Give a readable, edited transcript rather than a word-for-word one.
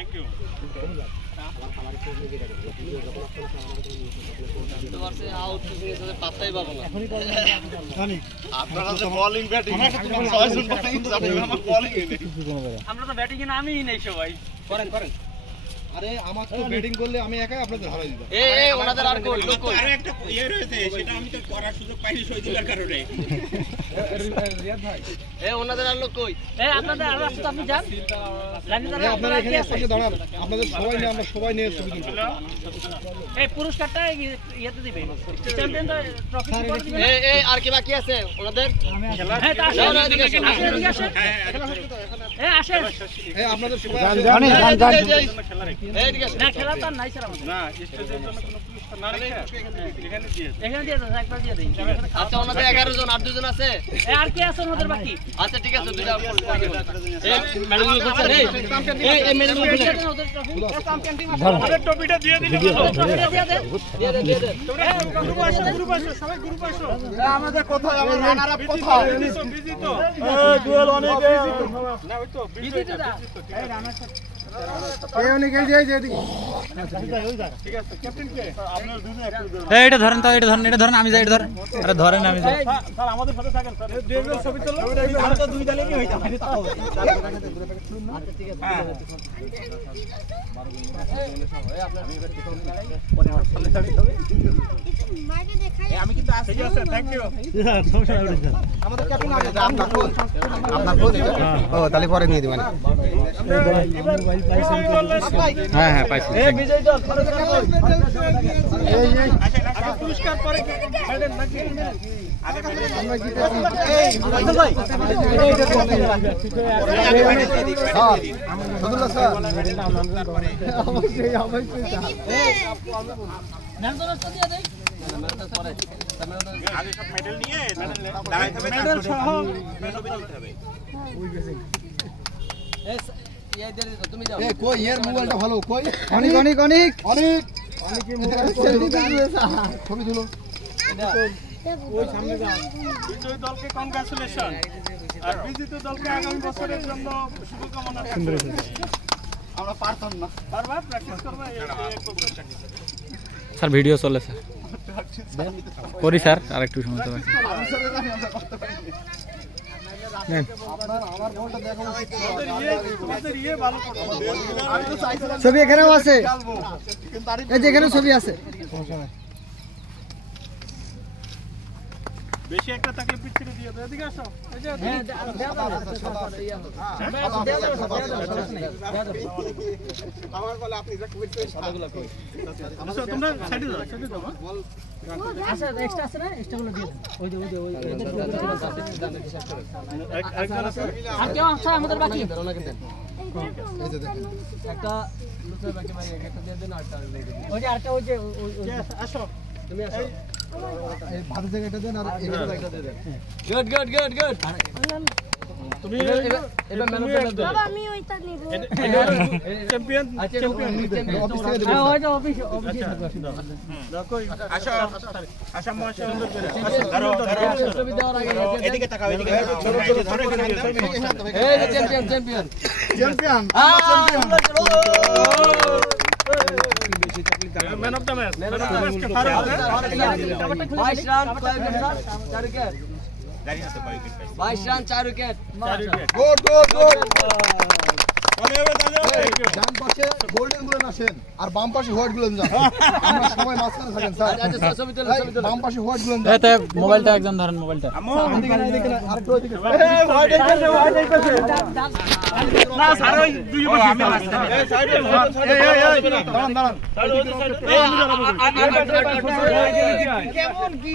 Thank you. আমরা তো batting এ নামই নেই সবাই। করেন করেন। আরে আমার তো ব্যাটিং করলে আমি একাই আপনাদের হারাই দিতাম। ওনাদের আর কই লোক কই? আরে একটা ইয়ে রয়েছে সেটা আমি তো করার সুযোগ পাইনি শহীদুলের কারণে। রিয়াদ ভাই ওনাদের আর লোক কই? আপনাদের আর রাস্তা আপনি যান। আপনারা এখানে এসে দাঁড়ান। আপনাদের সবাই নিয়ে আমরা সবাই নিয়ে ছবি তুলব। এই পুরস্কারটা ইয়েতে দিবেন। চ্যাম্পিয়ন ট্রফি করে দিবেন। আর কি বাকি আছে ওনাদের? হ্যাঁ তা আসেন। আসেন। আপনাদের সবাই না খেলা তো নাই স্যার আমাদের। না স্টেজের জন্য কোনো পুরস্কার না রেখে এখানে দিয়ে দেন একবার দিয়ে দেন। আচ্ছা ওনাদের 11 জন আর 2 জন আছে। আর কি আছে ওনাদের বাকি? আচ্ছা ঠিক আছে দুইটা মেডেলগুলো করছেন। এই মেডেলগুলো দিয়ে দেন ওদের ট্রফি। চ্যাম্পিয়ন টিম আছে। ওদের ট্রফিটা দিয়ে দিন। ট্রফিটা দিয়ে দেন। দিয়ে দেন গ্রুপ আসো সবাই গ্রুপ আসো। আমাদের কোথায় আমার রানার আপ কোথায়? বিজি তো জুয়েল অনেক না ওই তো বিজি তো এই রানার ঠিক আছে ক্যাপ্টেন কে আপনার দুজন একটু এই এটা ধরেন তো এটা ধরেন আমি যাই এটা ধরেন আরে ধরেন আমি যাই স্যার আমাদের সাথে থাকেন স্যার দুই জন ছবি তোলো আর তো দুই দলে কি হইতা আচ্ছা ঠিক আছে মাইকে দেখাই আমি কিন্তু আসছি ঠিক আছে থ্যাংক ইউ আমাদের ক্যাপ্টেন আগে আপনার ফোন ও তাহলে পরে নিয়ে দিবেন হ্যাঁ হ্যাঁ পাইছি এই বিজয় দল এই আগে পুরস্কার পরে মেডেল নাকি আগে মেডেল আমরা জিতেছি এই ভাই আব্দুল্লাহ স্যার নাম তো রাস্তা দিয়ে দেই আগে সব মেডেল নিয়ে দাঁড়াইতে হবে মেডেল সহ ছবি তুলতে হবে। এই দিয়ে দিও তুমি যাও এই কই এর মোবাইলটা ভালো কই অনেক ছবি তুলো ওই সামনে যাও বিজয় দলকে কংগ্রাচুলেশন আর বিজিত দলকে আগামী বছরের জন্য শুভকামনা আমরা পারতাম না বারবার প্র্যাকটিস করব স্যার ভিডিও চলে স্যার করি স্যার আরেকটু সময় তো বাকি আপনার আমার বলটা দেখো তোমাদের ইয়ে ভালো করতে আমি তো চাইছিলাম ছবি এখানেও আছে খেলবো কিন্তু তারই এই যে এখানে ছবি আছে বেশি একটা থাকলে পিছনে দিয়ে দাও এদিকে আসো এই যে আমার বলে আপনি যা কইছেন সাদাগুলো কই আচ্ছা তোমরা সাইডে দাও আচ্ছা এক্সট্রা আছে না এক্সট্রা গুলো দিয়ে ওই যে আর কেউ আছে আমাদের বাকি এই যে দেখেন একটা লুচা বাকি ভাই একটা দিয়ে দেন আরটা ওই যে আরটা ওই যে আসো তুমি আসো এই ভালো জায়গাটা দেন আর এখানে জায়গাটা দেন গুড তুমি এবার ম্যান অফ দ্য বাবা আমি ওইটা নিব চ্যাম্পিয়ন অফিস থেকে দেবেন হ্যাঁ ওইটা অফিসে থাকবে আসো আসো মা সুন্দর করে ধরো ছবি দেওয়ার আগে এদিকে তাকাও এদিকে ধরো এখানে এই champion man of the match Faruk 22 run 4 wicket গাড়ি আছে উইকেট 22 রান 4 উইকেট গুড ডান পাশে গোল্ডেন গুলো আসেন আর বাম পাশে হোয়াইট গুলো যান আমরা সবাই মাঝখানে থাকেন স্যার আচ্ছা ছবি তোলো বাম পাশে হোয়াইট গুলো এই তো মোবাইলটা একজন ধরেন মোবাইলটা এদিকে আরেকটু ওইদিকে না স্যার ওই দুই পাশে আমি এই সাইডে দাঁড়ান কেমন কি